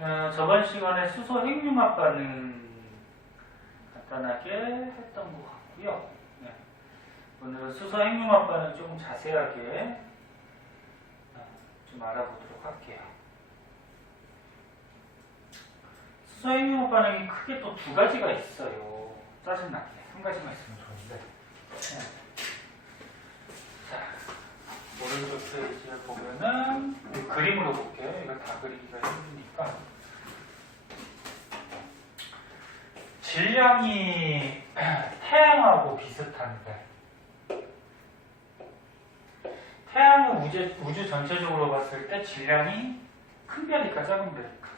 저번 시간에 수소 핵융합 반응 간단하게 했던 것 같고요. 네. 오늘은 수소 핵융합 반응 조금 자세하게 좀 알아보도록 할게요. 수소 핵융합 반응이 크게 또 두 가지가 있어요. 짜증나게. 한 가지만 있으면 좋은데. 네. 자, 오른쪽 페이지에 보면은 그림으로 볼게요. 이거 다 그리기가 힘드니까. 질량이 태양하고 비슷한데 태양은 우주 전체적으로 봤을 때 질량이 큰 별일까 작은 별일까?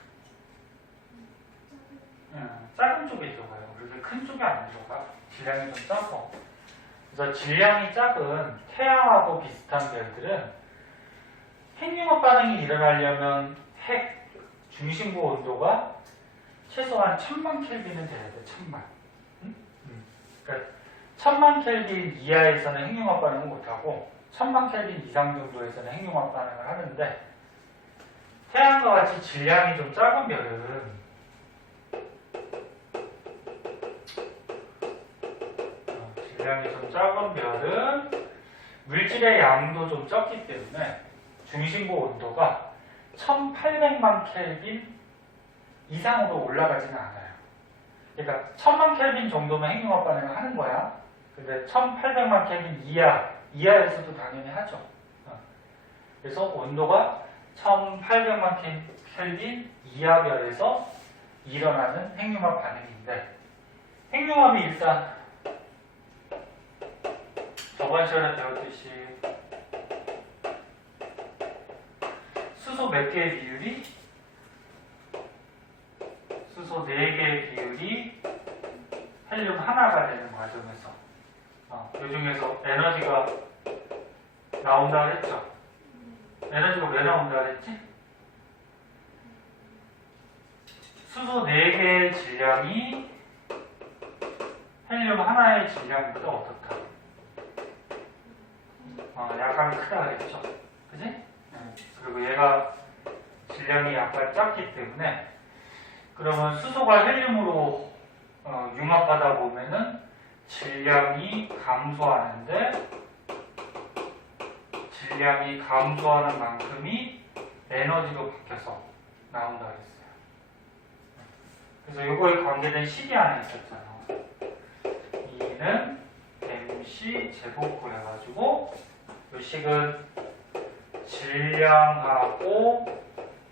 작은 쪽에 들어가요. 그렇게 큰 쪽에 안 들어가. 질량이 좀 작고. 그래서 질량이 작은 태양하고 비슷한 별들은 핵융합 반응이 일어나려면 핵 중심부 온도가 최소한 1000만 켈빈은 돼야 돼. 1000만. 그러니까 1000만 켈빈 이하에서는 핵융합 반응을 못하고 1000만 켈빈 이상 정도에서는 핵융합 반응을 하는데 태양과 같이 질량이 좀 작은 별은 질량이 좀 작은 별은 물질의 양도 좀 적기 때문에 중심부 온도가 1800만 켈빈 이상으로 올라가지는 않아요. 그러니까 1000만 켈빈 정도면 핵융합 반응을 하는 거야. 근데 1800만 켈빈 이하에서도 당연히 하죠. 그래서 온도가 1800만 켈빈 이하 별에서 일어나는 핵융합 반응인데 핵융합이 일단 저번 시간에 배웠듯이 수소 몇 개의 비율이? 수소 4개의 비율이 헬륨 하나가 되는 과정에서 이 중에서 에너지가 나온다 그랬죠? 에너지가 왜 나온다 그랬지? 수소 4개의 질량이 헬륨 하나의 질량보다 어떻다? 약간 크다 그랬죠? 그지? 그리고 얘가 질량이 약간 작기 때문에 그러면 수소가 헬륨으로 융합하다 보면은 질량이 감소하는데 질량이 감소하는 만큼이 에너지로 바뀌어서 나온다 그랬어요. 그래서 요거에 관계된 식이 하나 있었잖아. E는 MC 제곱 그래가지고 요 식은 질량하고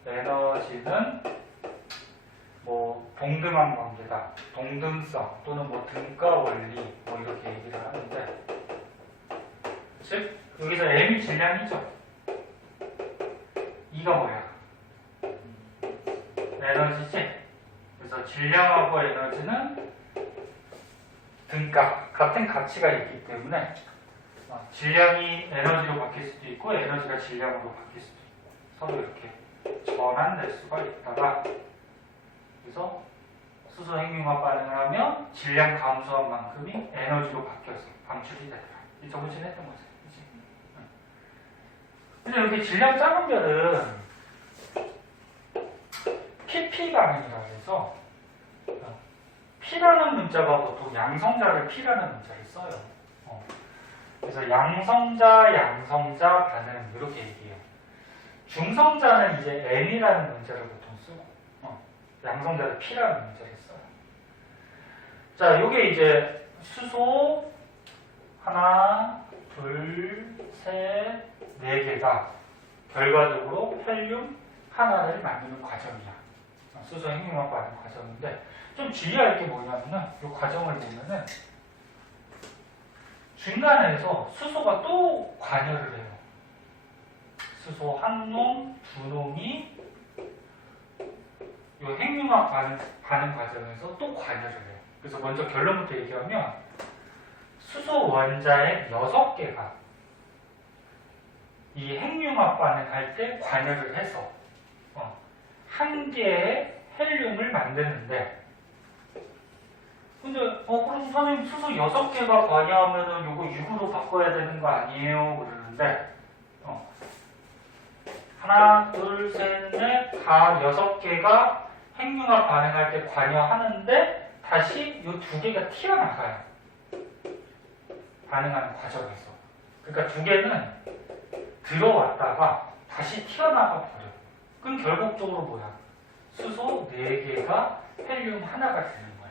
에너지는 뭐 동등한 관계다. 동등성 또는 뭐 등가 원리 뭐 이렇게 얘기를 하는데 즉 여기서 M이 질량이죠. E가 뭐야? 에너지지? 그래서 질량하고 에너지는 등가 같은 가치가 있기 때문에 질량이 에너지로 바뀔 수도 있고 에너지가 질량으로 바뀔 수도 있고 서로 이렇게 전환될 수가 있다가 그래서 수소 핵융합 반응을 하면 질량 감소한 만큼이 에너지로 바뀌어서 방출이 되더라. 이 저번 시간에 했던 거지. 그치? 근데 여기 질량 작은 별은 PP 반응이라고 해서 P라는 문자가 보통 양성자를 P라는 문자를 써요. 그래서 양성자 반응 이렇게 얘기해요. 중성자는 이제 N이라는 문자를 보통 쓰고 양성자를 P라는 문자를 써요. 자, 요게 이제 수소 하나, 둘, 셋, 4개가 결과적으로 헬륨 하나를 만드는 과정이야. 수소 핵융합 반응 과정인데 좀 주의할 게 뭐냐면은 이 과정을 보면은 중간에서 수소가 또 관여를 해요. 수소 한 놈, 두 놈이 이 핵융합 반응 과정에서 또 관여를 해요. 그래서 먼저 결론부터 얘기하면 수소 원자핵 6개가 이 핵융합 반응할 때 관여를 해서 한 개의 헬륨을 만드는데 근데 그럼 선생님 수소 6개가 관여하면은 요거 6으로 바꿔야 되는 거 아니에요? 그러는데 하나, 둘, 셋, 넷, 다 6개가 핵융합 반응할 때 관여하는데 다시 이 2개가 튀어나가요. 반응하는 과정에서. 그러니까 2개는 들어왔다가 다시 튀어나가 버려요. 그럼 결국적으로 뭐야? 수소 4개가 헬륨 하나가 되는 거야.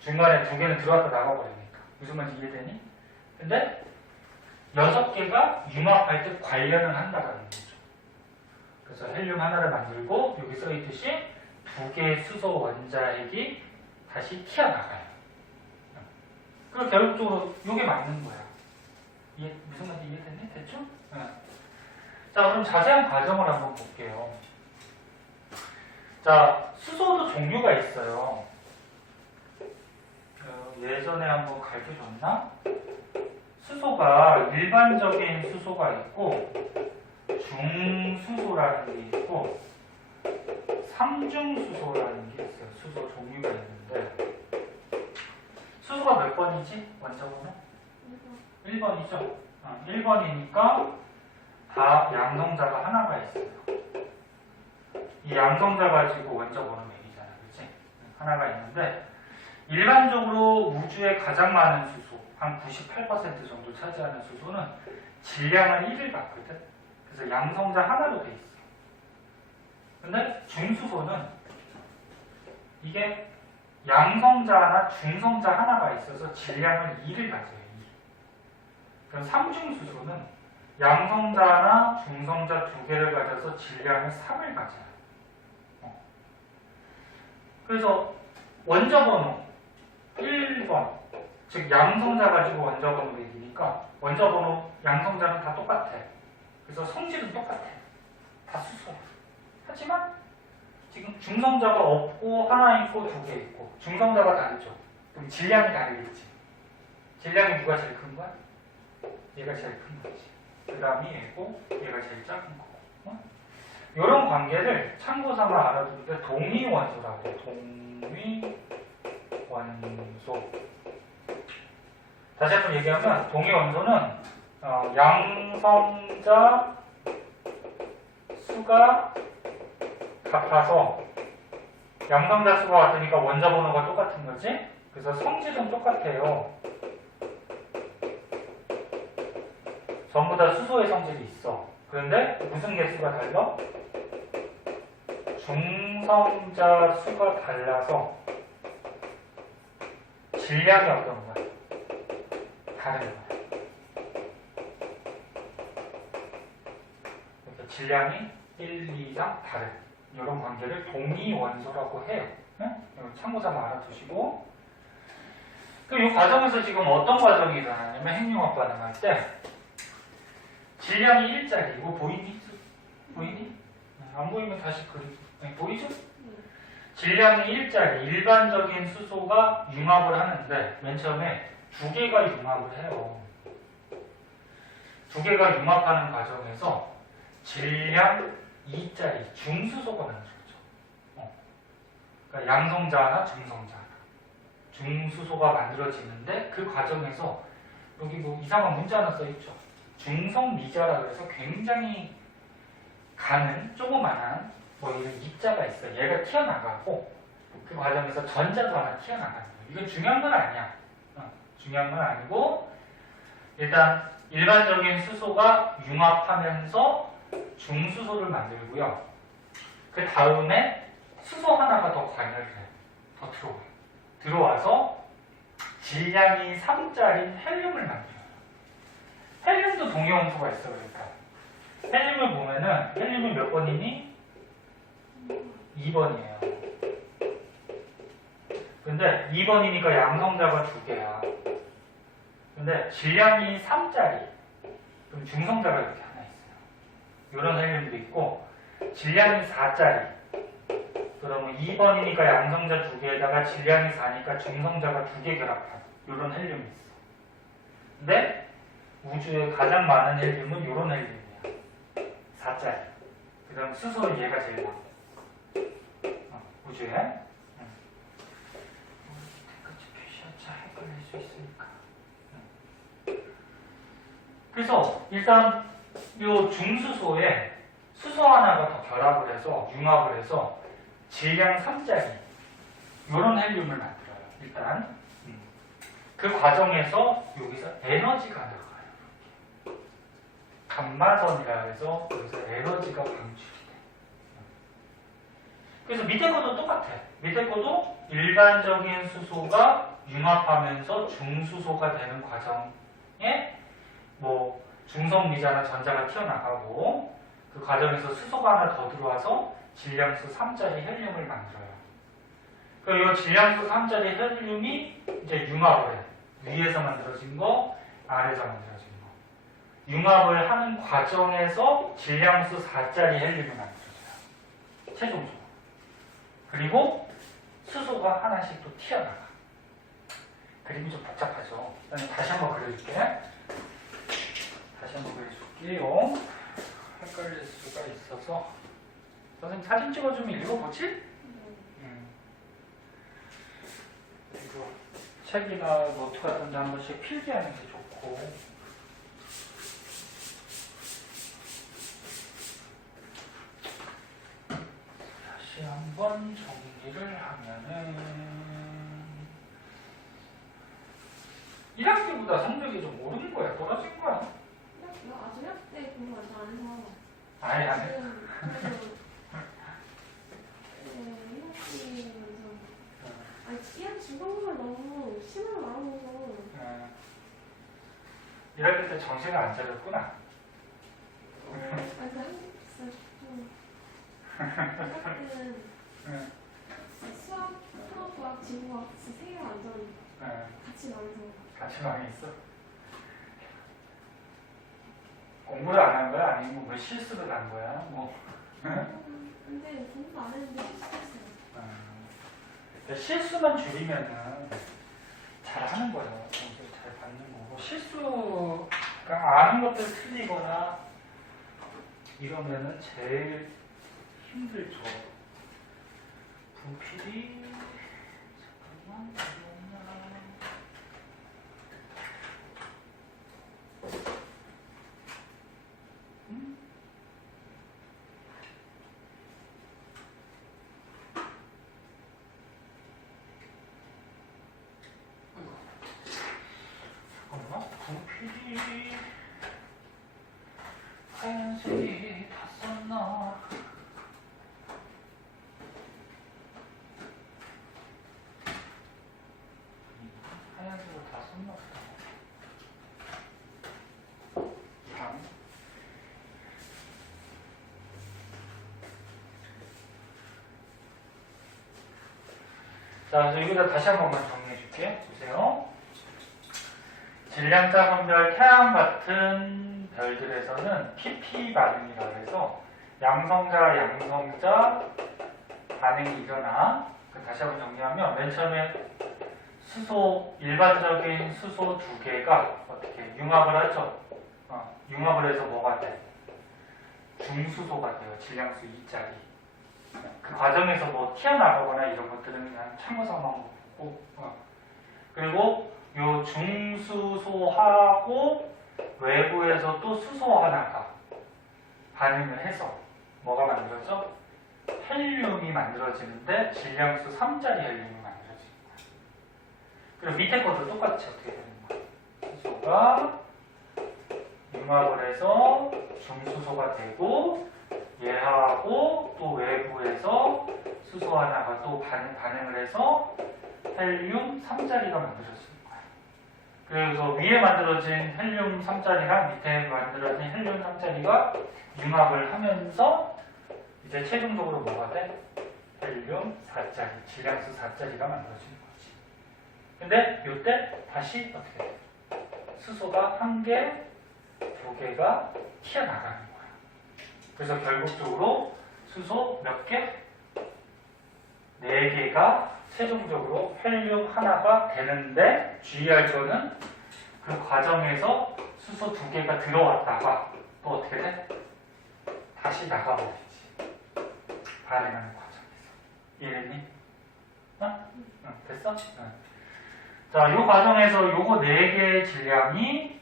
중간에 2개는 들어왔다 나가버리니까. 무슨 말인지 이해되니? 근데 6개가 융합할 때 관련을 한다는 거죠. 그래서 헬륨 하나를 만들고 여기 써있듯이 2개의 수소 원자핵이 다시 튀어나가요. 그리고 결국적으로 이게 맞는 거야. 무슨 말인지 이해됐니? 대충? 자, 그럼 자세한 과정을 한번 볼게요. 자, 수소도 종류가 있어요. 예전에 한번 가르쳐줬나? 수소가 일반적인 수소가 있고 중수소라는 게 있고 삼중수소라는 게 있어요. 수소 종류가 있는데 수소가 몇 번이지? 원자번호? 1번이죠? 1번이니까 다 양성자가 하나가 있어요. 이 양성자 가지고 원자번호 매기잖아. 그치? 하나가 있는데 일반적으로 우주에 가장 많은 수소, 한 98% 정도 차지하는 수소는 질량을 1을 갖거든. 그래서 양성자 하나로 돼 있어. 근데 중수소는 이게 양성자 하나, 중성자 하나가 있어서 질량을 2를 가져요. 2. 그럼 삼중수소는 양성자 하나, 중성자 2개를 가져서 질량을 3을 가져요. 그래서 원자번호 1번, 즉 양성자 가지고 원자번호 얘기니까 원자번호 양성자는 다 똑같아. 그래서 성질은 똑같아. 다 수소야. 하지만 지금 중성자가 없고 하나 있고 2개 있고 중성자가 다르죠. 그럼 질량이 다르겠지. 질량이 누가 제일 큰 거야? 얘가 제일 큰 거지. 그 다음이 얘고 얘가 제일 작은 거고. 이런 관계를 참고삼아 알아두는데 동위원소라고 해요. 동위원소. 다시 한번 얘기하면 동위원소는 양성자 수가 같아서 양성자 수가 같으니까 원자 번호가 똑같은 거지. 그래서 성질은 똑같아요. 전부 다 수소의 성질이 있어. 그런데 무슨 개수가 달라? 중성자 수가 달라서 질량이 어떤 거야? 다른 거야. 그러니까 질량이 1, 2, 3 다른 이런 관계를 동위원소라고 해요. 네? 참고삼아 알아두시고. 이 과정에서 지금 어떤 과정이 일어나냐면 핵융합 반응할 때 질량이 1짜리. 이거 보이니? 보이니? 안 보이면 다시 그리고. 보이죠? 질량이 1짜리 일반적인 수소가 융합을 하는데 맨 처음에 2개가 융합을 해요. 2개가 융합하는 과정에서 질량 2짜리 중수소가 만들어져. 그러니까 양성자 하나, 중성자 하나. 중수소가 만들어지는데 그 과정에서 여기 뭐 이상한 문자 하나 써있죠. 중성미자라 그래서 굉장히 가는 조그만한 뭐 이런 입자가 있어. 얘가 튀어나가고 그 과정에서 전자도 하나 튀어나가는 거야. 이건 중요한 건 아니야. 중요한 건 아니고 일단 일반적인 수소가 융합하면서 중수소를 만들고요. 그 다음에 수소 하나가 더 관여를 해. 더 들어와요. 들어와서 질량이 3짜리 헬륨을 만들어요. 헬륨도 동위원소가 있어. 그러니까 헬륨을 보면은 헬륨이 몇 번이니? 2번이에요. 근데 2번이니까 양성자가 2개야. 근데 질량이 3짜리. 그럼 중성자가 이렇게 하나 있어요. 이런 헬륨도 있고 질량이 4짜리. 그러면 2번이니까 양성자 2개에다가 질량이 4니까 중성자가 2개 결합한 이런 헬륨이 있어. 근데 우주에 가장 많은 헬륨은 이런 헬륨이야. 4짜리. 그 다음 수소는 얘가 제일 많아. 우주에. 끝까지 표시하자. 헷갈릴 수 있으니까. 그래서 일단 이 중수소에 수소 하나가 더 결합을 해서 융합을 해서 질량 3짜리 이런 헬륨을 만들어요. 일단 그 과정에서 여기서 에너지가 나가요. 감마선이라 해서 여기서 에너지가 방출이 돼. 그래서 밑에 것도 똑같아. 밑에 것도 일반적인 수소가 융합하면서 중수소가 되는 과정에 뭐 중성미자나 전자가 튀어나가고 그 과정에서 수소가 하나 더 들어와서 질량수 3짜리 헬륨을 만들어요. 그리고 이 질량수 3짜리 헬륨이 이제 융합을 해. 위에서 만들어진 거, 아래에서 만들어진 거. 융합을 하는 과정에서 질량수 4짜리 헬륨이 만들어져요. 최종적으로. 그리고 수소가 하나씩 또 튀어나가. 그림이 좀 복잡하죠. 다시 한번 그려줄게. 다시 한번 그려줄게요. 헷갈릴 수가 있어서. 선생님 사진 찍어주면 읽어보지? 그리고 책이나 노트 같은 데 한 번씩 필기하는 게 좋고. 다시 한번 정리를 하면은 1학기보다 성적이 좀 오른 거야? 떨어진 거야? 1학기요? 아, 저 1학기 때 공부 많이 안 해서. 아니, 안 해. 네, 1학기면서. 아니, 1학기 중간고사를 너무 심하게 말아먹어서. 1학기 때 정신을 안 차렸구나. 아니, 그 한국사 좀. 1학기는 수학, 화학, 지구학 진짜 세 개가 완전 같이 나와서. 같이 망했어? 공부를 안 한 거야? 아니면 뭐 실수를 한 거야? 뭐. 근데 공부 안 했는데 실수했어요. 실수만 줄이면은 잘 하는 거예요. 점수를 잘 받는 거고. 실수가 아는 것들 틀리거나 이러면은 제일 힘들죠. 분필이 잠깐만 어디였나? 잠깐만 분필이 하얀색이 다 썼나? 하얀색으로 다 썼나 보다. 자, 그래서 여기다 다시 한 번만 정리해 줄게. 보세요. 질량자분별 태양 같은 별들에서는 PP 반응이라고 해서 양성자 반응이 일어나. 다시 한번 정리하면 맨 처음에 일반적인 수소 두 개가 어떻게 융합을 하죠? 융합을 해서 뭐가 돼? 중수소가 돼요. 질량수 2짜리. 그 과정에서 뭐 튀어나가거나 이런 것들은 그냥 참고서만 보고. 그리고 요 중수소하고 외부에서 또 수소 하나가 반응을 해서 뭐가 만들어져? 헬륨이 만들어지는데 질량수 3짜리 헬륨이 만들어지는 거야. 그리고 밑에 것도 똑같이 어떻게 되는 거야? 수소가 융합을 해서 중수소가 되고 얘하고 또 외부에서 수소 하나가 또 반응을 해서 헬륨 3짜리가 만들어지는 거야. 그래서 위에 만들어진 헬륨 3짜리랑 밑에 만들어진 헬륨 3짜리가 융합을 하면서 이제 최종적으로 뭐가 돼? 헬륨 4짜리, 질량수 4짜리가 만들어지는 거지. 근데 이때 다시 어떻게 돼? 수소가 한 개, 두 개가 튀어나가는 거야. 그래서 결국적으로 수소 몇 개? 4개가 최종적으로 헬륨 하나가 되는데 주의할 거는 그 과정에서 수소 2개가 들어왔다가 또 어떻게 돼? 다시 나가버리지. 반응하는 과정에서. 이해했니? 됐어? 자, 이 과정에서 요거 4개의 질량이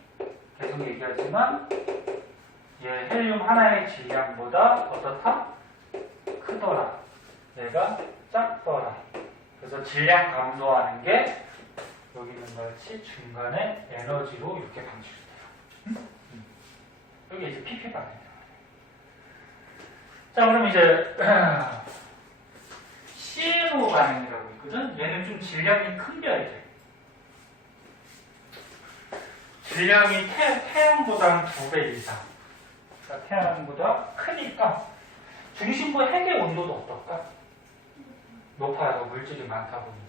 계속 얘기하지만 얘 헬륨 하나의 질량보다 어떻다? 크더라. 얘가 작더라. 그래서 질량 감소하는 게 여기 있는 같이 중간에 에너지로 이렇게 방출돼요. 여기 이제 PP 반응이에요. 자, 그럼 이제 CNO 반응이라고 있거든. 얘는 좀 질량이 큰 별이래. 질량이 태양보다 2배 이상. 그러니까 태양보다 크니까 중심부 핵의 온도도 어떨까? 높아요. 물질이 많다 보니까.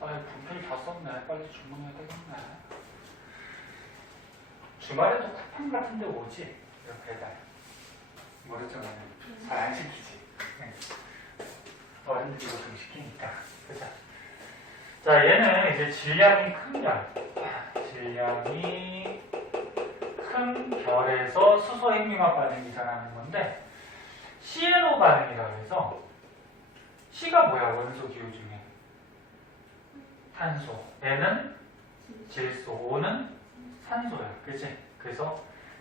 분필 다 썼네. 빨리 주문해야 되겠네. 주말에도 쿠팡 같은 데 오지? 이런 배달. 모르지만 잘 안 시키지. 어른들이 보통 시키니까. 그죠? 자, 얘는 이제 질량이 큰 별. 질량이 큰 별에서 수소 핵융합 반응이 일어나는 건데, CNO 반응이라고 해서, C가 뭐야, 원소 기호 중에? 탄소. N은 질소. O는 산소야. 그치? 그래서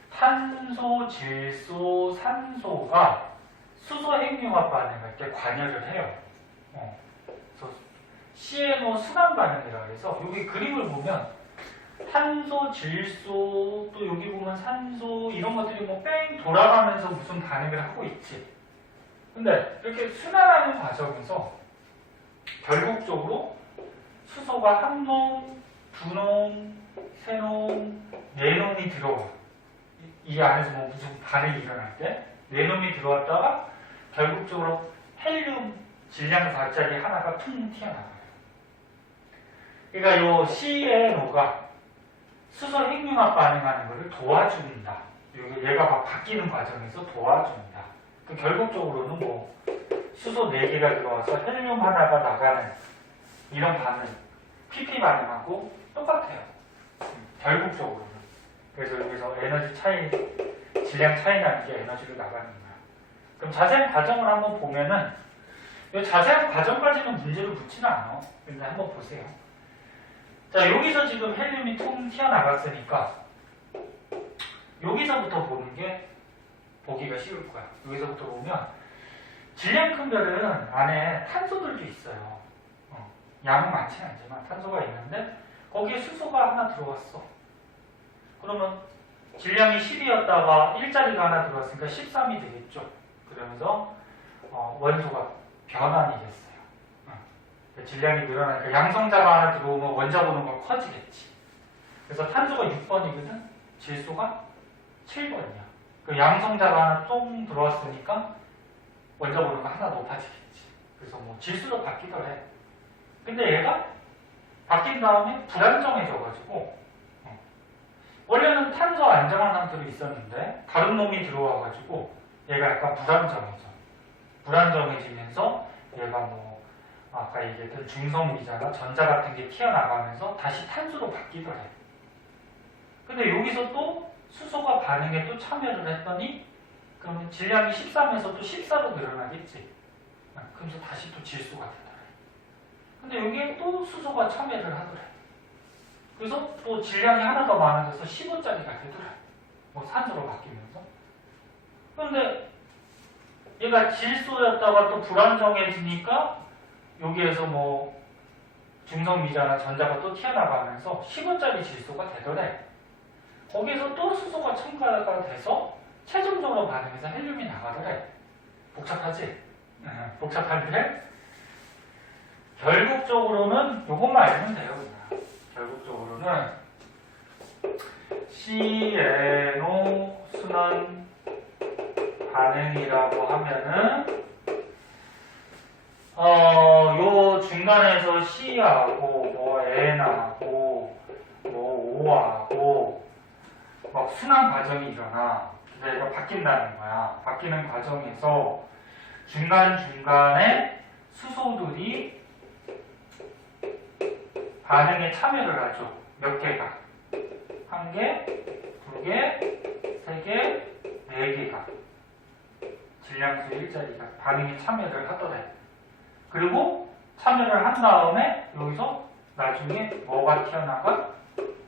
탄소, 질소, 산소가 수소 핵융합 반응할 때 관여를 해요. 그래서 CNO 순환 반응이라고 해서 여기 그림을 보면 탄소, 질소, 또 여기 보면 산소 이런 것들이 뭐 뺑 돌아가면서 무슨 반응을 하고 있지. 근데 이렇게 순환하는 과정에서 결국적으로 수소가 한 놈, 두 놈, 세 놈, 네 놈이 들어와. 이 안에서 뭐 무슨 반응이 일어날 때 네 놈이 들어왔다가 결국적으로 헬륨 질량 4짜리 하나가 퉁 튀어나와요. 그러니까 요 CNO가 수소 핵융합 반응하는 것을 도와준다. 얘가 막 바뀌는 과정에서 도와준다. 그 결국적으로는 뭐 수소 4개가 들어와서 헬륨 하나가 나가는 이런 반응, PP 반응하고 똑같아요. 결국적으로는. 그래서 여기서 에너지 차이, 질량 차이 나는 게 에너지로 나가는 거야. 그럼 자세한 과정을 한번 보면은, 이 자세한 과정까지는 문제를 묻지는 않아. 근데 한번 보세요. 자, 여기서 지금 헬륨이 통 튀어나갔으니까, 여기서부터 보는 게 보기가 쉬울 거야. 여기서부터 보면, 질량 큰 별은 안에 탄소들도 있어요. 양은 많지는 않지만 탄소가 있는데 거기에 수소가 하나 들어왔어. 그러면 질량이 10이었다가 1짜리가 하나 들어왔으니까 13이 되겠죠. 그러면서 원소가 변환이 됐어요. 질량이 늘어나니까 양성자가 하나 들어오면 원자번호가 커지겠지. 그래서 탄소가 6번이거든. 질소가 7번이야. 그 양성자가 하나 똥 들어왔으니까 원자번호가 하나 높아지겠지. 그래서 뭐 질소로 바뀌더래. 근데 얘가 바뀐 다음에 불안정해져가지고 원래는 탄소 안정한 상태로 있었는데 다른 놈이 들어와가지고 얘가 약간 불안정해져. 불안정해지면서 얘가 뭐 아까 얘기했던 중성미자나 전자 같은 게 튀어나가면서 다시 탄소로 바뀌더래. 근데 여기서 또 수소가 반응에 또 참여를 했더니 그러면 질량이 13에서 또 14로 늘어나겠지. 그러면서 다시 또 질소가 되더래. 근데 여기에 또 수소가 참여를 하더래. 그래서 또 질량이 하나 더 많아져서 15짜리가 되더래. 뭐 산소로 바뀌면서. 그런데 얘가 질소였다가 또 불안정해지니까 여기에서 뭐 중성미자나 전자가 또 튀어나가면서 15짜리 질소가 되더래. 거기에서 또 수소가 첨가가 돼서 최종적으로 반응해서 헬륨이 나가더래. 복잡하지? 복잡한데 결국적으로는 요것만 알면 돼요. 그냥. 결국적으로는 CNO 순환 반응이라고 하면은 요 중간에서 C하고 뭐 N하고 뭐 O하고 막 순환 과정이 일어나. 근데 얘가 바뀐다는 거야. 바뀌는 과정에서 중간중간에 수소들이 반응에 참여를 하죠. 몇 개가. 1개, 2개, 3개, 4개가 질량수 일자리가 반응에 참여를 하더래. 그리고 참여를 한 다음에 여기서 나중에 뭐가 튀어나가?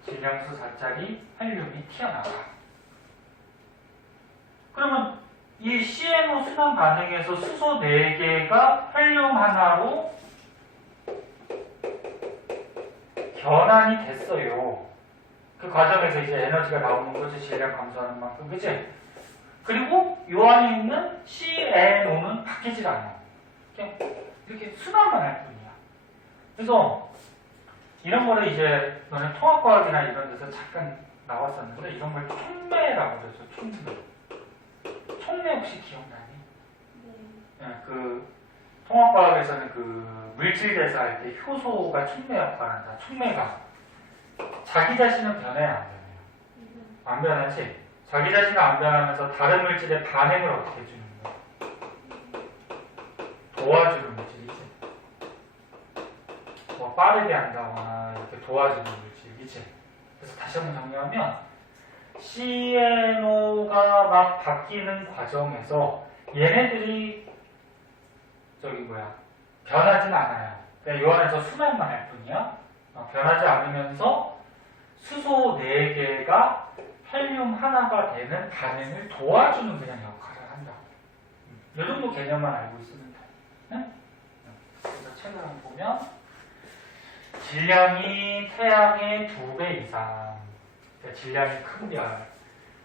질량수 4짜리 헬륨이 튀어나가. 그러면 이 CNO 순환 반응에서 수소 4개가 헬륨 하나로 변환이 됐어요. 그 과정에서 이제 에너지가 나오는 거지, 질량 감소하는 만큼, 그치? 그리고 요 안에 있는 CNO는 바뀌질 않아. 그냥 이렇게 순환만 할 뿐이야. 그래서 이런 거를 이제 너네 통합과학이나 이런 데서 잠깐 나왔었는데 이런 걸 촉매라고 그러죠. 촉매. 촉매 혹시 기억나니? 네. 예, 그 통합과학에서는 그 물질대사 할 때 효소가 촉매 역할을 한다. 촉매가 자기 자신은 변해 안 변해요? 안 변하지? 자기 자신은 안 변하면서 다른 물질의 반응을 어떻게 해주는 거야? 도와주는 물질이지. 뭐 빠르게 한다거나 이렇게 도와주는 물질이지. 그래서 다시 한번 정리하면 CNO가 막 바뀌는 과정에서 얘네들이 저기 뭐야 변하진 않아요. 그냥 요 안에서 순환만 할 뿐이야. 변하지 않으면서 수소 4개가 헬륨 하나가 되는 반응을 도와주는 그냥 역할을 한다고. 이 정도 개념만 알고 있으면 돼. 네? 그래서 책을 한번 보면 질량이 태양의 2배 이상, 그러니까 질량이 큰 별.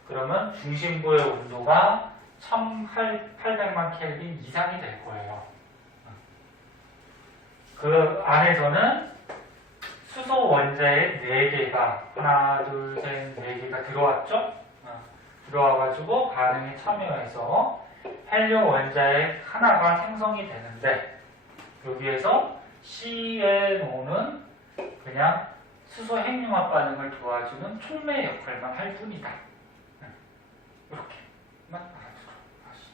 그러면 중심부의 온도가 1800만 켈빈 이상이 될 거예요. 그 안에서는 수소 원자의 4개가 하나, 둘, 셋, 4개가 들어왔죠? 들어와가지고 반응에 참여해서 헬륨 원자의 하나가 생성이 되는데 여기에서 CNO는 그냥 수소 핵융합 반응을 도와주는 촉매 역할만 할 뿐이다. 이렇게만 알아두도록 하시죠.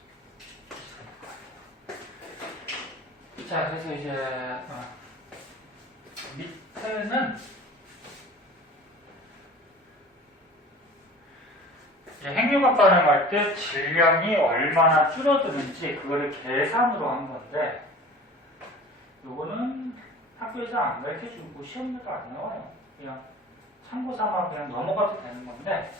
자, 그래서 이제 밑에는 핵융합 반응할 때 질량이 얼마나 줄어드는지 그거를 계산으로 한 건데 요거는 학교에서 안 가르쳐주고 시험에도 안 나와요. 그냥 참고 삼아 그냥 넘어가도 되는 건데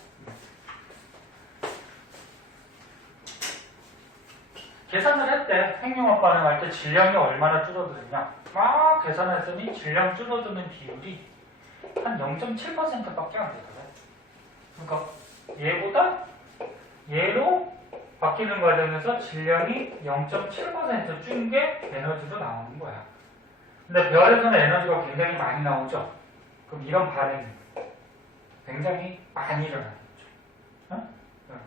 계산을 했대. 핵융합 반응할 때 질량이 얼마나 줄어드느냐. 막 계산했더니 질량 줄어드는 비율이 한 0.7%밖에 안 되더래. 그러니까 얘보다 얘로 바뀌는 과정에서 질량이 0.7% 준 게 에너지로 나오는 거야. 근데 별에서는 에너지가 굉장히 많이 나오죠. 그럼 이런 반응이 굉장히 많이 일어나겠죠. 어?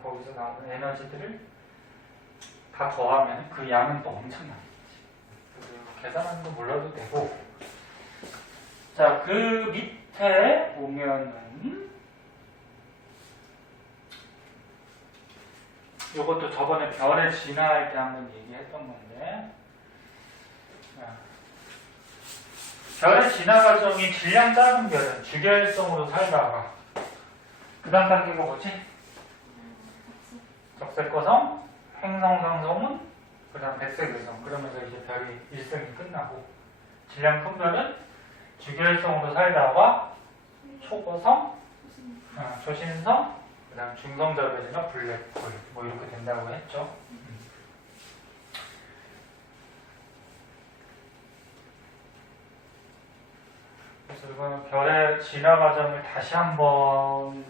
거기서 나오는 에너지들을 다 더하면 그 양은 또 엄청나겠지. 계산하는 거 몰라도 되고. 자, 그 밑에 보면은 요것도 저번에 별에 진화할 때 한번 얘기했던 건데 별의 진화 과정이 질량 작은 별은 주결성으로 살다가 그 다음 단계가 뭐지? 적색거성, 행성상성은 그 다음 백색외성. 그러면서 이제 별이 일생이 끝나고 질량 큰 별은 주결성으로 살다가 초거성, 초신성, 그 다음 중성절별이나 블랙홀 뭐 이렇게 된다고 했죠. 그래서 이거는 별의 진화 과정을 다시 한번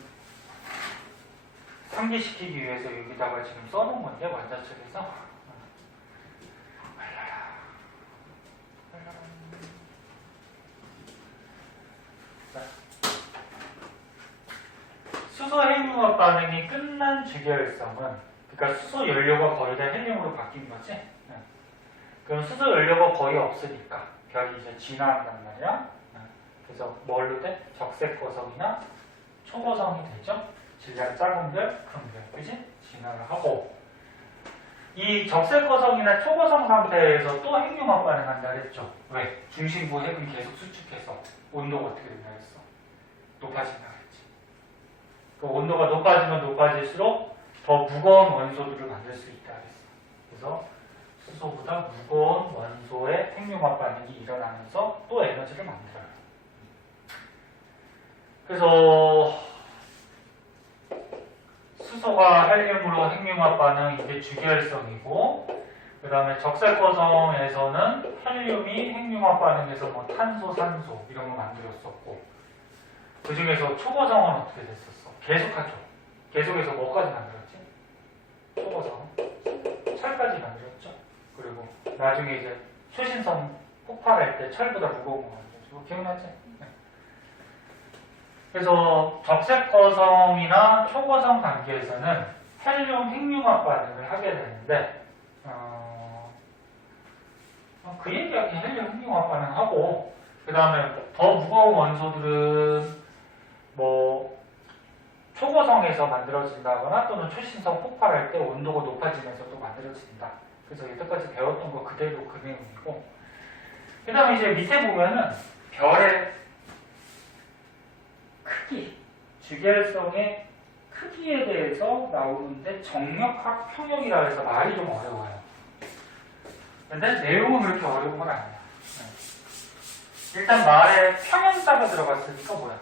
상기시키기 위해서 여기다가 지금 써놓은 건데 완자책에서 수소 핵융합 반응이 끝난 주결성은 그러니까 수소 연료가 거의 다 헬륨으로 바뀐 거지. 그럼 수소 연료가 거의 없으니까 별이 이제 진화한단 말이야. 그래서 뭘로 돼? 적색거성이나 초거성이 되죠. 질량 작은 별, 큰 별, 그지? 진화를 하고 이 적색거성이나 초거성 상태에서 또 핵융합 반응한다 그랬죠. 왜? 중심부 핵은 계속 수축해서 온도가 어떻게 된다 그랬어? 높아진다 그랬지. 그 온도가 높아지면 높아질수록 더 무거운 원소들을 만들 수 있다 그랬어. 그래서 수소보다 무거운 원소의 핵융합 반응이 일어나면서 또 에너지를 만들어요. 그래서 수소가 헬륨으로 핵융합 반응, 이게 주결성이고, 그 다음에 적색거성에서는 헬륨이 핵융합 반응에서 뭐 탄소, 산소 이런 거 만들었었고, 그 중에서 초고성은 어떻게 됐었어? 계속하죠. 계속해서 뭐까지 만들었지? 초고성, 철까지 만들었죠. 그리고 나중에 이제 초신성 폭발할 때 철보다 무거운 거 만들었죠. 기억나지? 네. 그래서 적색거성이나 초고성 단계에서는 헬륨 핵융합 반응을 하게 되는데, 그 얘기하기 헬륨 핵융합 반응하고, 그 다음에 더 무거운 원소들은 뭐 초고성에서 만들어진다거나 또는 초신성 폭발할 때 온도가 높아지면서 또 만들어진다. 그래서 여태까지 배웠던 거 그대로 그 내용이고, 그 다음에 이제 밑에 보면은 별의 크기, 주결성의 크기에 대해서 나오는데 정력학 평형이라 해서 말이 좀 어려워요. 근데 내용은 그렇게 어려운 건 아니야. 네. 일단 말에 평형자가 들어갔으니까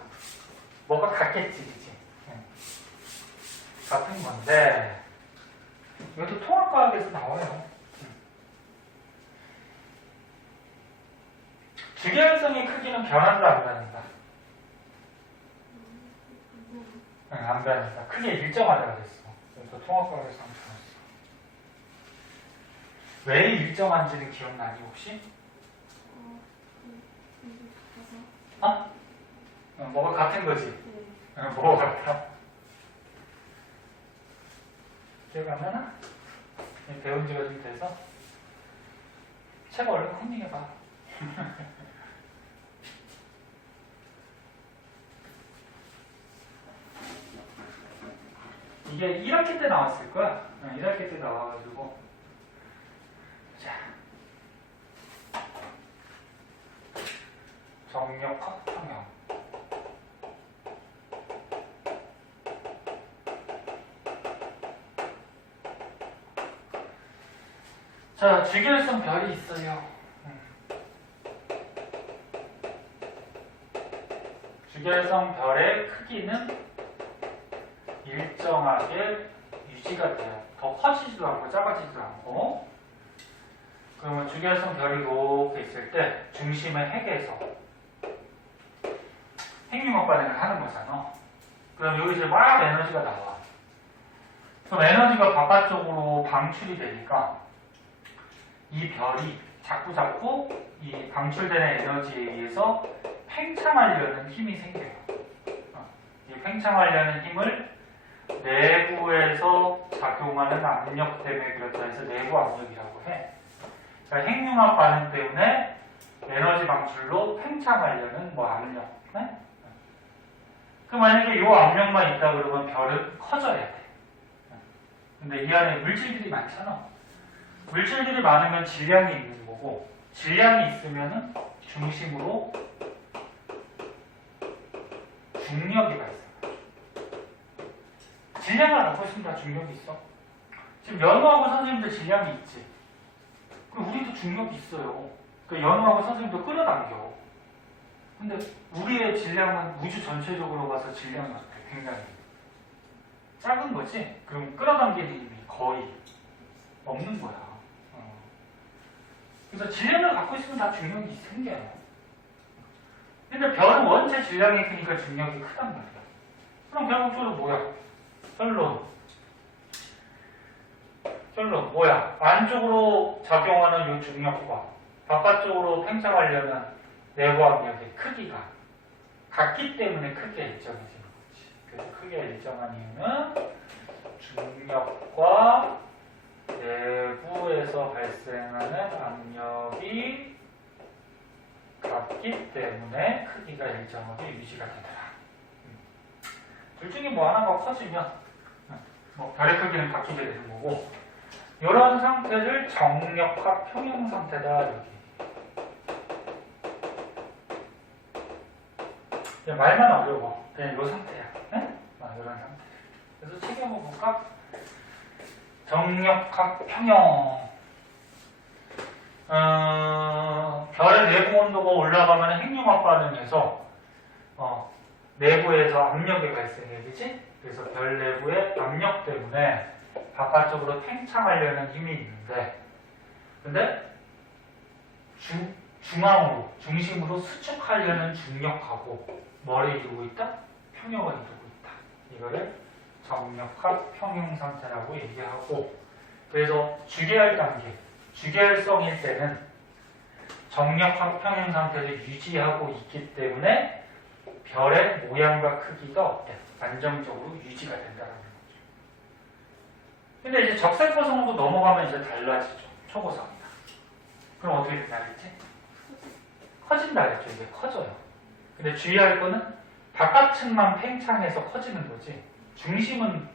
뭐가 같겠지, 그치? 네. 같은 건데 이것도 통합과학에서 나와요. 주결성의 크기는 변한다 안 변한다? 안 변한다. 크게 일정하다고 그랬어. 그래서 통합과학에서 한번 들었어. 왜 일정한지는 기억나니 혹시? 뭐가 같은 거지? 뭐가 같아? 기억 안 나나? 배운 지가 좀 돼서 책 얼른 컨닝해봐. 이게 1학기 때 나왔을 거야. 1학기 때 나와가지고. 자, 정력학 평형. 자, 주결성 별이 있어요. 주결성 별의 크기는 일정하게 유지가 돼요. 더 커지지도 않고 작아지지도 않고. 그러면 주결성 별이 이렇게 있을 때 중심의 핵에서 핵융합 반응을 하는 거잖아. 그럼 여기서 막 에너지가 나와. 그럼 에너지가 바깥쪽으로 방출이 되니까 이 별이 자꾸 이 방출되는 에너지에 의해서 팽창하려는 힘이 생겨요. 이 팽창하려는 힘을 내부에서 작용하는 압력 때문에 그렇다 해서 내부 압력이라고 해. 그러니까 핵융합 반응 때문에 에너지 방출로 팽창하려는 뭐 압력. 네? 그럼 만약에 이 압력만 있다 그러면 별은 커져야 돼. 근데 이 안에 물질들이 많잖아. 물질들이 많으면 질량이 있는 거고, 질량이 있으면은 중심으로 중력이 발생해. 질량을 갖고 있으면 다 중력이 있어. 지금 연우하고 선생님들 질량이 있지. 그럼 우리도 중력이 있어요. 그 연우하고 선생님도 끌어당겨. 근데 우리의 질량은 우주 전체적으로 봐서 질량 같아. 굉장히 작은 거지. 그럼 끌어당기는 힘이 거의 없는 거야. 그래서 질량을 갖고 있으면 다 중력이 생겨요. 근데 별은 원체 질량이 크니까 중력이 크단 말이야. 그럼 결국적으로 뭐야? 결론 뭐야? 안쪽으로 작용하는 이 중력과 바깥쪽으로 팽창하려는 내부 압력의 크기가 같기 때문에 크게 일정해지는 거지. 그래서 크게 일정한 이유는 중력과 내부에서 발생하는 압력이 같기 때문에 크기가 일정하게 유지가 되더라. 둘 중에 뭐 하나가 커지면 뭐 별의 크기는 바뀌게 되는 거고, 이런 상태를 정력학 평형 상태다. 여기 말만 어려워. 그냥 이 상태야. 네? 이런 상태. 그래서 책 한번 볼까? 정력학 평형. 별의 내부 온도가 올라가면 핵융합 반응에서 내부에서 압력이 발생해, 그치? 그래서 별 내부의 압력 때문에 바깥쪽으로 팽창하려는 힘이 있는데, 근데 중심으로 수축하려는 중력하고 뭐를 이루고 있다? 평형을 이루고 있다. 이거를 정력학 평형 상태라고 얘기하고, 그래서 주계열 단계, 주계열성일 때는 정력학 평형 상태를 유지하고 있기 때문에 별의 모양과 크기가 어때? 안정적으로 유지가 된다는 거죠. 근데 이제 적색거성으로 넘어가면 이제 달라지죠. 초고성이다. 그럼 어떻게 된다 그랬지? 커진다 그랬죠. 이게 커져요. 근데 주의할 거는 바깥층만 팽창해서 커지는 거지, 중심은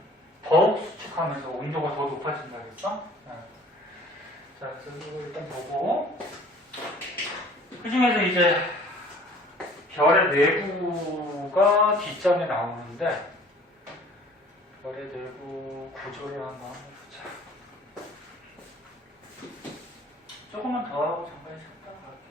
더욱 수축하면서 온도가 더 높아진다 그랬어? 자, 그래서 이거 일단 보고, 그 중에서 이제 별의 내부가 뒷장에 나오는데, 별의 내부 구조를 한번 해보자. 조금만 더 하고 잠깐 쉬었다 갈게요.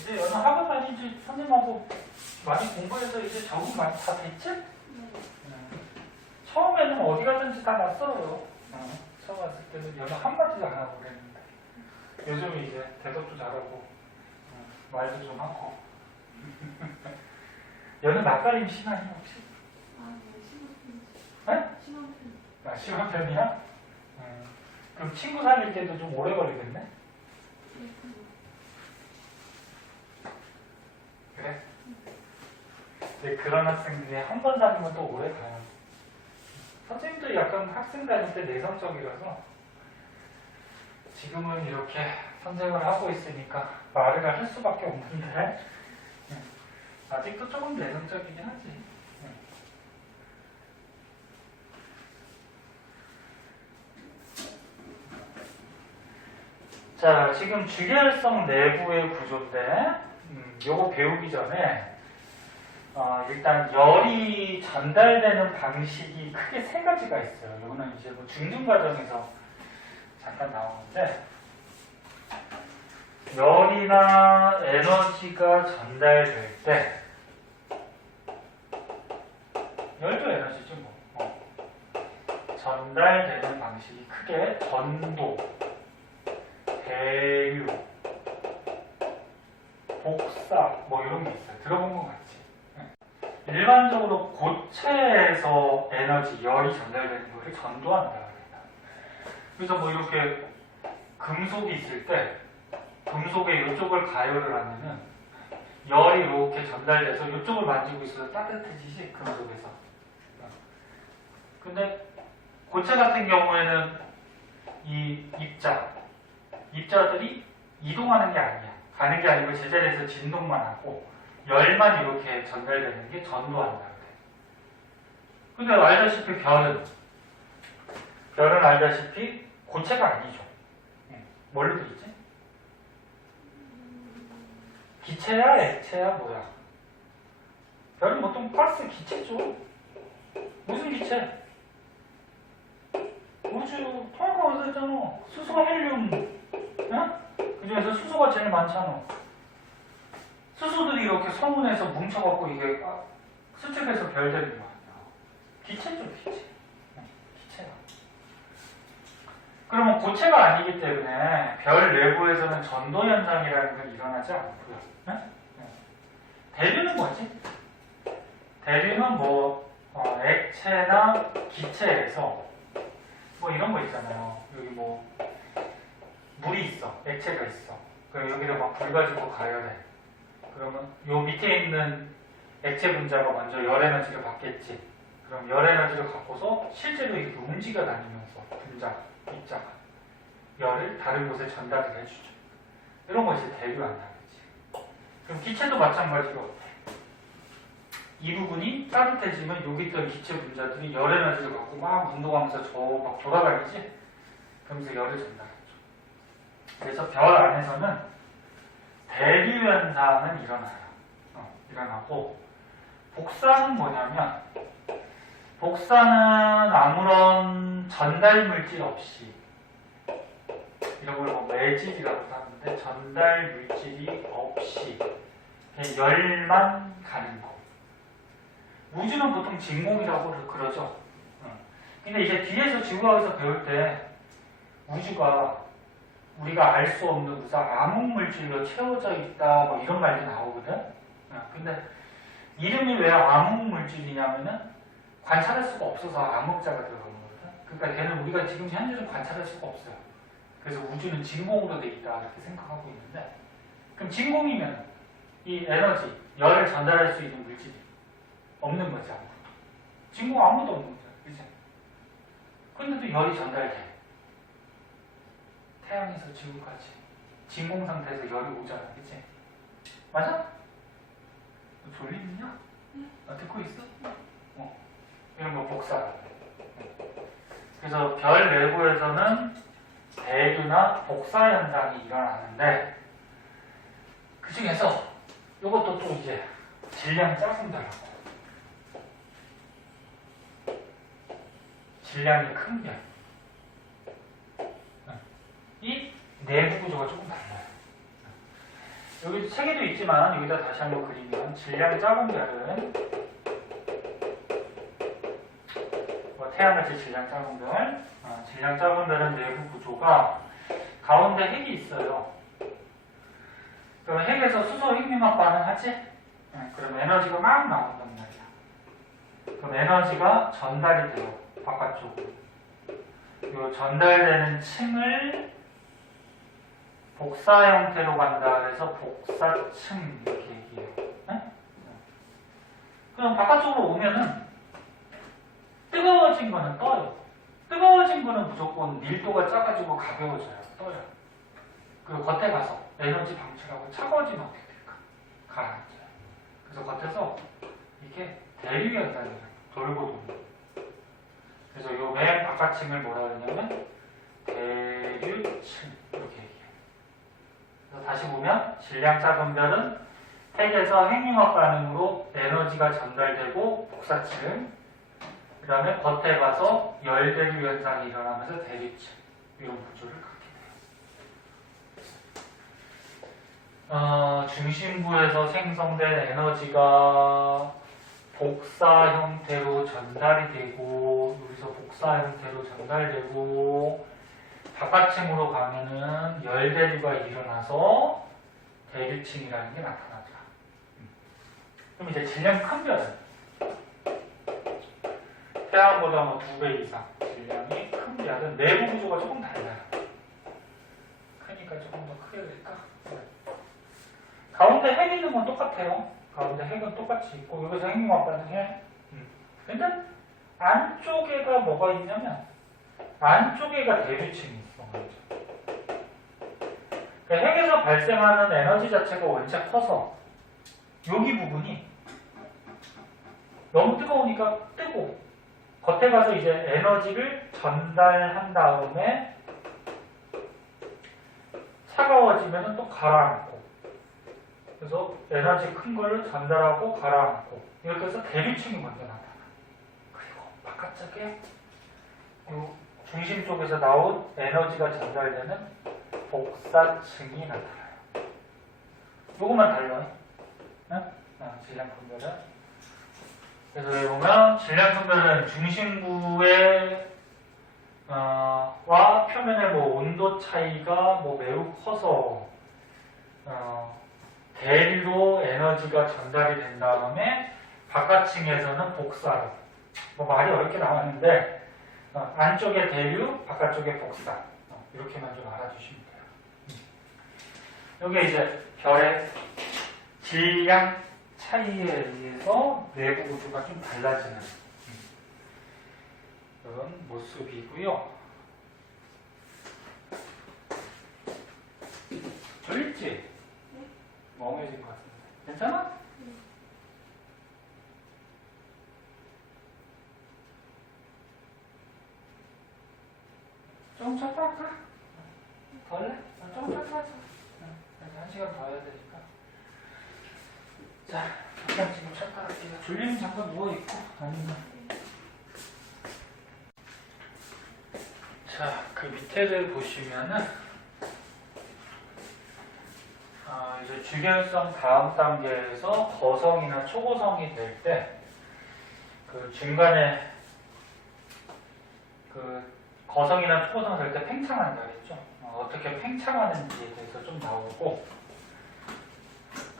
이제 여느 학원 다니지 선생님하고 많이 공부해서 이제 적응 많이 다 됐지? 처음에는 어디 가든지 다 낯설어요. 처음 왔을 때는 여느 한마디도 안 하고 그랬는데, 요즘은 이제 대답도 잘하고 말도 좀 하고. 여느 낯가림 심하니 혹시? 네, 심한 편이지. 네? 심한 편. 심한 편이야? 그럼 친구 사귈 때도 좀 오래 걸리겠네? 네, 그래? 근데 그런 학생들이 한 번 다니면 또 오래 가요. 선생님도 약간 학생 다닐 때 내성적이라서 지금은 이렇게 선생을 하고 있으니까 말을 할 수밖에 없는데, 아직도 조금 내성적이긴 하지. 자, 지금 주계열성 내부의 구조인데, 요거 배우기 전에 일단 열이 전달되는 방식이 크게 세 가지가 있어요. 이거는 이제 뭐 중등 과정에서 잠깐 나오는데, 열이나 에너지가 전달될 때, 열도 에너지죠 뭐. 전달되는 방식이 크게 전도, 대류, 복사 뭐 이런 게 있어요. 들어본 것 같지? 일반적으로 고체에서 에너지, 열이 전달되는 거를 전도한다. 그래서 뭐 이렇게 금속이 있을 때 금속에 이쪽을 가열을 하면은 열이 이렇게 전달돼서 이쪽을 만지고 있어서 따뜻해지지, 금속에서. 근데 고체 같은 경우에는 이 입자들이 이동하는 게 아니야. 가는 게 아니고 제자리에서 진동만 하고 열만 이렇게 전달되는 게 전도한다. 근데 알다시피 별은 알다시피 고체가 아니죠. 뭘로 돼 있지? 기체야, 액체야, 뭐야? 별은 보통 가스 기체죠. 무슨 기체? 우주 통합과 원소있잖아. 수소, 헬륨. 그 중에서 수소가 제일 많잖아. 수소들이 이렇게 성운에서 뭉쳐갖고 이게 수축해서 별 되는 거 아니야. 기체죠, 기체. 기체가. 그러면 고체가 아니기 때문에 별 내부에서는 전도 현상이라는 건 일어나지 않고요. 대류는 뭐지? 대류는 뭐 액체나 기체에서 뭐 이런 거 있잖아요. 여기 뭐 물이 있어, 액체가 있어. 그럼 여기다 막 불 가지고 가열해. 그러면 요 밑에 있는 액체 분자가 먼저 열 에너지를 받겠지. 그럼 열 에너지를 갖고서 실제로 이렇게 움직여 다니면서 입자가 열을 다른 곳에 전달을 해주죠. 이런 것이 대류한다는 거지. 그럼 기체도 마찬가지로 이 부분이 따뜻해지면 여기 있던 기체 분자들이 열 에너지를 갖고 막 운동하면서 저 막 돌아다니지? 그러면서 열을 전달하죠. 그래서 별 안에서는 대류 현상은 일어나요. 일어나고 복사는 뭐냐면 복사는 아무런 전달 물질 없이 이런 걸 뭐 매질이라고 하는데 전달 물질이 없이 그냥 열만 가는 거. 우주는 보통 진공이라고 그러죠. 근데 이제 뒤에서 지구과학에서 배울 때 우주가 우리가 알 수 없는 무슨 암흑 물질로 채워져 있다 뭐 이런 말도 나오거든. 근데 이름이 왜 암흑 물질이냐면은 관찰할 수가 없어서 암흑자가 들어간 거거든. 그러니까 걔는 우리가 지금 현재는 관찰할 수가 없어요. 그래서 우주는 진공으로 돼 있다 이렇게 생각하고 있는데, 그럼 진공이면 이 에너지, 열을 전달할 수 있는 물질이 없는 거지 아무도. 진공 아무도 없는 거죠, 그렇지? 근데도 열이 전달돼. 태양에서 지구까지 진공 상태에서 열이 오잖아, 그렇지? 맞아? 너 졸리냐? 듣고 있어? 이런 거 복사. 그래서 별 내부에서는 대류나 복사 현상이 일어나는데, 그 중에서 이것도 또 이제 질량이 작은 별하고 질량이 큰 별, 이 내부 구조가 조금 달라요. 여기 책에도 있지만 여기다 다시 한번 그리면 질량이 작은 별은 태양같이 질량 작은 별, 질량 작은 별은 내부 구조가 가운데 핵이 있어요. 그럼 핵에서 수소 핵융합 반응하지? 그럼 에너지가 막 나온단 말이야. 그럼 에너지가 전달이 돼요, 바깥쪽으로. 이 전달되는 층을 복사 형태로 간다 그래서 복사층 이렇게 얘기해요. 그럼 바깥쪽으로 오면은 뜨거워진 거는 떠요. 뜨거워진 거는 무조건 밀도가 작아지고 가벼워져요. 떠요. 그리고 겉에 가서 에너지 방출하고 차가워지면 어떻게 될까? 가라앉아요. 그래서 겉에서 이렇게 대류 현상이에요. 돌고 도는. 그래서 요 맨 바깥층을 뭐라 그러냐면 대류층 이렇게 얘기해요. 그래서 다시 보면 질량 작은 별은 핵에서 핵융합 반응으로 에너지가 전달되고 복사층, 그 다음에 겉에 가서 열대류 현상이 일어나면서 대류층 이런 구조를 갖게 돼요. 중심부에서 생성된 에너지가 복사 형태로 전달이 되고, 여기서 복사 형태로 전달되고, 바깥층으로 가면은 열대류가 일어나서 대류층이라는 게 나타나죠. 그럼 이제 질량 큰 별은 태양보다 뭐 2배 이상 질량이 큰 별은 내부 구조가 조금 달라요. 크니까 조금 더 크게 될까? 가운데 핵 있는 건 똑같아요. 가운데 핵은 똑같이 있고 여기서 핵융합 반응해. 근데 안쪽에가 뭐가 있냐면 안쪽에가 대류층이 있어. 그러니까 핵에서 발생하는 에너지 자체가 원체 커서 여기 부분이 너무 뜨거우니까 뜨고 겉에 가서 이제 에너지를 전달한 다음에 차가워지면 또 가라앉고, 그래서 에너지 큰 거를 전달하고 가라앉고, 이렇게 해서 대류층이 먼저 나타나. 그리고 바깥쪽에 이 중심 쪽에서 나온 에너지가 전달되는 복사층이 나타나요. 요것만 달라요. 질량 큰 별은. 그래서 여기 보면 질량 큰 별은 중심부에 와 표면의 뭐 온도 차이가 뭐 매우 커서 대류로 에너지가 전달이 된 다음에 바깥층에서는 복사로, 뭐 말이 어렵게 나왔는데 안쪽에 대류, 바깥쪽에 복사, 이렇게만 좀 알아주시면 돼요. 여기 이제 별의 질량 차이에 의해서 내부 구조가 좀 달라지는 그런 모습이고요. 졸립지? 멍해진 것 같은데. 괜찮아? 좀 쳤다 할까? 더 할래? 좀 쳤다 하자. 1시간 더 해야 되니까. 자, 잠깐 지금 쳤다 할게요. 졸리면 잠깐 누워있고, 아니면. 자, 그 밑에를 보시면은, 이제 주결성 다음 단계에서 거성이나 초고성이 될 때, 그 중간에 그 거성이나 초고성 될 때 팽창한다 그랬죠? 어떻게 팽창하는지에 대해서 좀 나오고,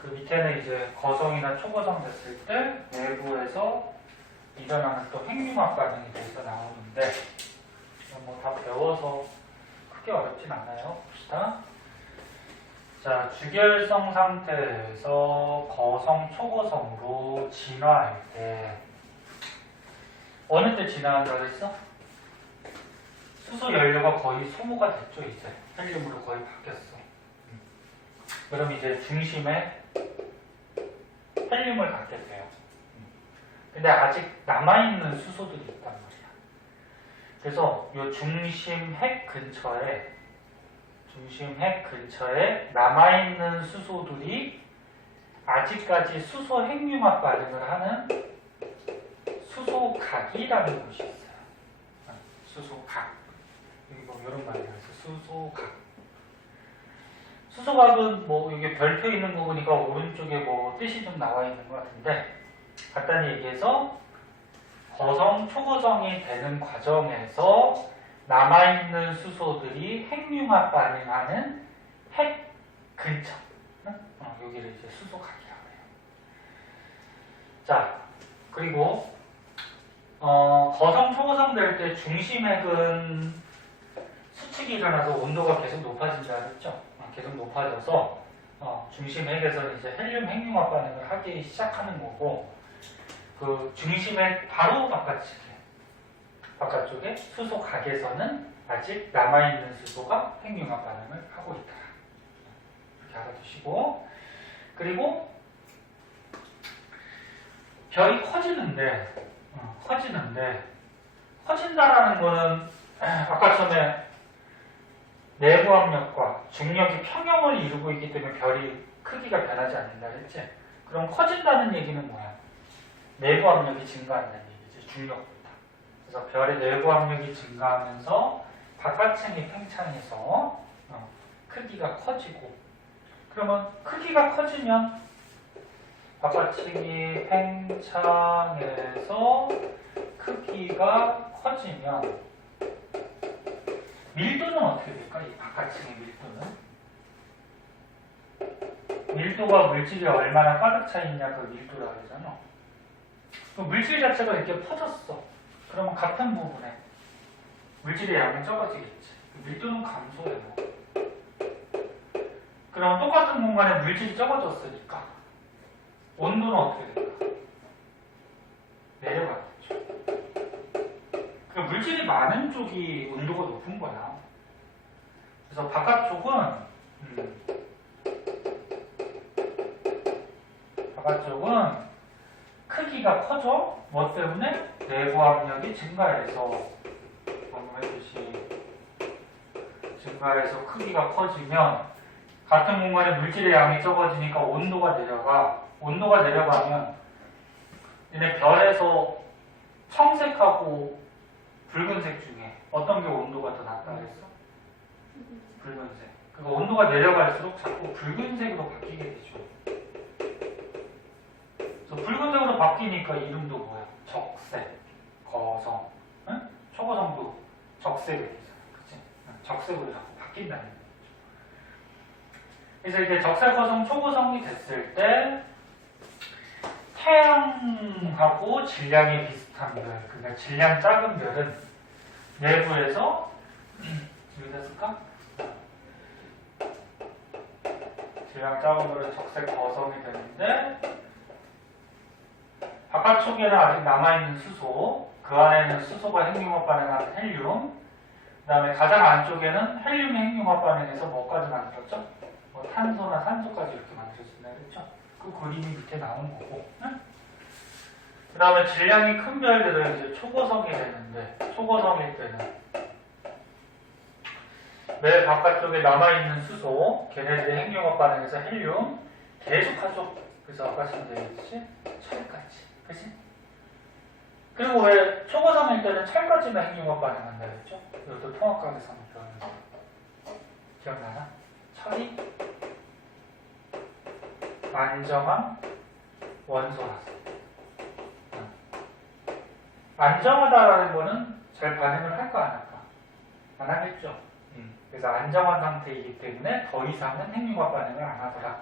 그 밑에는 이제 거성이나 초고성 됐을 때 내부에서 일어나는 또 핵융합 반응에 대해서 나오는데, 뭐 다 배워서 크게 어렵진 않아요. 봅시다. 자, 주결성 상태에서 거성, 초고성으로 진화할 때 어느 때 진화한다고 했어? 수소 연료가 거의 소모가 됐죠. 이제 헬륨으로 거의 바뀌었어. 그럼 이제 중심에 헬륨을 갖게 돼요. 근데 아직 남아있는 수소들이 있단 말이야. 그래서 이 중심 핵 근처에 남아있는 수소들이 아직까지 수소 핵융합 반응을 하는 수소각이라는 것이 있어요. 수소각. 여기 보면 이런 말이 나와서 수소각. 수소각은 뭐 이게 별표 있는 거 보니까 오른쪽에 뭐 뜻이 좀 나와 있는 것 같은데, 간단히 얘기해서 거성, 초고성이 되는 과정에서 남아있는 수소들이 핵융합 반응하는 핵 근처. 여기를 이제 수소각이라고 해요. 자, 그리고 거성, 초고성 될 때 중심핵은 수축이 일어나서 온도가 계속 높아진다 그랬죠? 계속 높아져서 중심핵에서는 이제 헬륨 핵융합 반응을 하기 시작하는 거고, 그 중심핵 바로 바깥쪽에 수소각에서는 아직 남아있는 수소가 핵융합 반응을 하고 있다. 이렇게 알아두시고, 그리고 별이 커진다라는 거는 아까 처음에 내부 압력과 중력이 평형을 이루고 있기 때문에 별이 크기가 변하지 않는다 그랬지? 그럼 커진다는 얘기는 뭐야? 내부 압력이 증가한다는 얘기지, 중력보다. 그래서 별의 내부 압력이 증가하면서 바깥층이 팽창해서 크기가 커지고, 그러면 크기가 커지면 바깥층이 팽창해서 크기가 커지면 밀도는 어떻게 될까? 이 바깥층의 밀도는? 밀도가 물질이 얼마나 가득 차 있냐, 그 밀도라고 하잖아. 그 물질 자체가 이렇게 퍼졌어. 그러면 같은 부분에 물질의 양이 적어지겠지. 밀도는 감소해. 그러면 똑같은 공간에 물질이 적어졌으니까 온도는 어떻게 될까? 내려가겠죠. 그 물질이 많은 쪽이 온도가 높은 거야. 그래서 바깥쪽은 크기가 커져. 뭐 때문에? 내부 압력이 증가해서, 방금 했듯이 증가해서 크기가 커지면 같은 공간에 물질의 양이 적어지니까 온도가 내려가. 온도가 내려가면 얘네 별에서 청색하고 붉은색 중에 어떤 게 온도가 더 낮다 그랬어? 붉은색. 그러니까 온도가 내려갈수록 자꾸 붉은색으로 바뀌게 되죠. 그래서 붉은색으로 바뀌니까 이름도 뭐야? 적색, 거성, 응? 초고성도 적색이 되잖아. 그치? 적색으로 자꾸 바뀐다는 거죠. 그래서 이제 적색, 거성, 초고성이 됐을 때 태양하고 질량이 비슷한 별, 그러니까 질량 작은 별은 내부에서 여기다 쓸까? 질량 작은 별은 적색 거성이 되는데, 바깥쪽에는 아직 남아있는 수소, 그 안에는 수소가 핵융합 반응하는 헬륨, 그 다음에 가장 안쪽에는 헬륨이 핵융합 반응해서 뭐까지 만들었죠? 뭐 탄소나 산소까지 이렇게 만들어진다 그랬죠? 그 그림이 밑에 나온 거고, 응? 그 다음에 질량이 큰 별들은 이제 초고성이 되는데, 초고성일 때는 맨 바깥쪽에 남아있는 수소, 걔네들의 핵융합 반응에서 헬륨 계속하죠. 그래서 아까 선생님했듯이 철까지. 그치? 그리고 왜 초고상일 때는 철까지만 핵융합 반응한다 그랬죠? 이것도 통합각에서 한번 배웠는데. 기억나나? 철이 안정한 원소라서. 안정하다라는 거는 잘 반응을 할까 안 할까? 안 하겠죠. 그래서 안정한 상태이기 때문에 더 이상은 핵융합 반응을 안 하더라.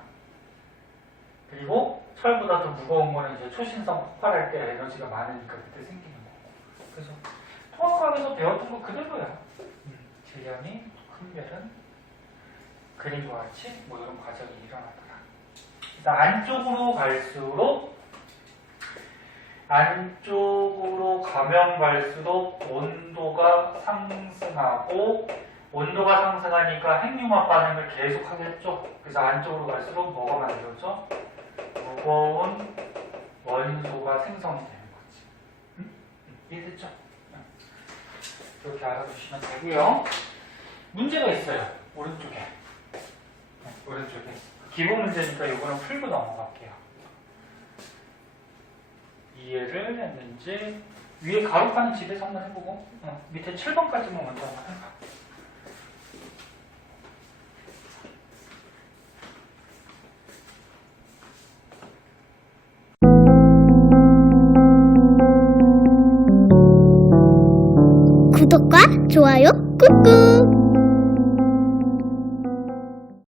그리고 철보다 더 무거운 거는 이제 초신성 폭발할 때 에너지가 많으니까 그때 생기는 거고. 그래서 통합학에서 배웠던 거 그대로야. 질량이 큰 별은 그림과 같이 뭐 이런 과정이 일어나더라. 그래서 안쪽으로 가면 갈수록 온도가 상승하고, 온도가 상승하니까 핵융합 반응을 계속 하겠죠. 그래서 안쪽으로 갈수록 뭐가 만들어져? 무거운 원소가 생성이 되는 거지. 이해됐죠? 이렇게 알아두시면 되고요. 문제가 있어요. 오른쪽에. 오른쪽에. 기본 문제니까 이거는 풀고 넘어갈게요. 이해를 했는지 위에 가로판은 집에서 한번 해보고 밑에 7번까지만 먼저 한번 해봐. 구독과 좋아요 꾹꾹.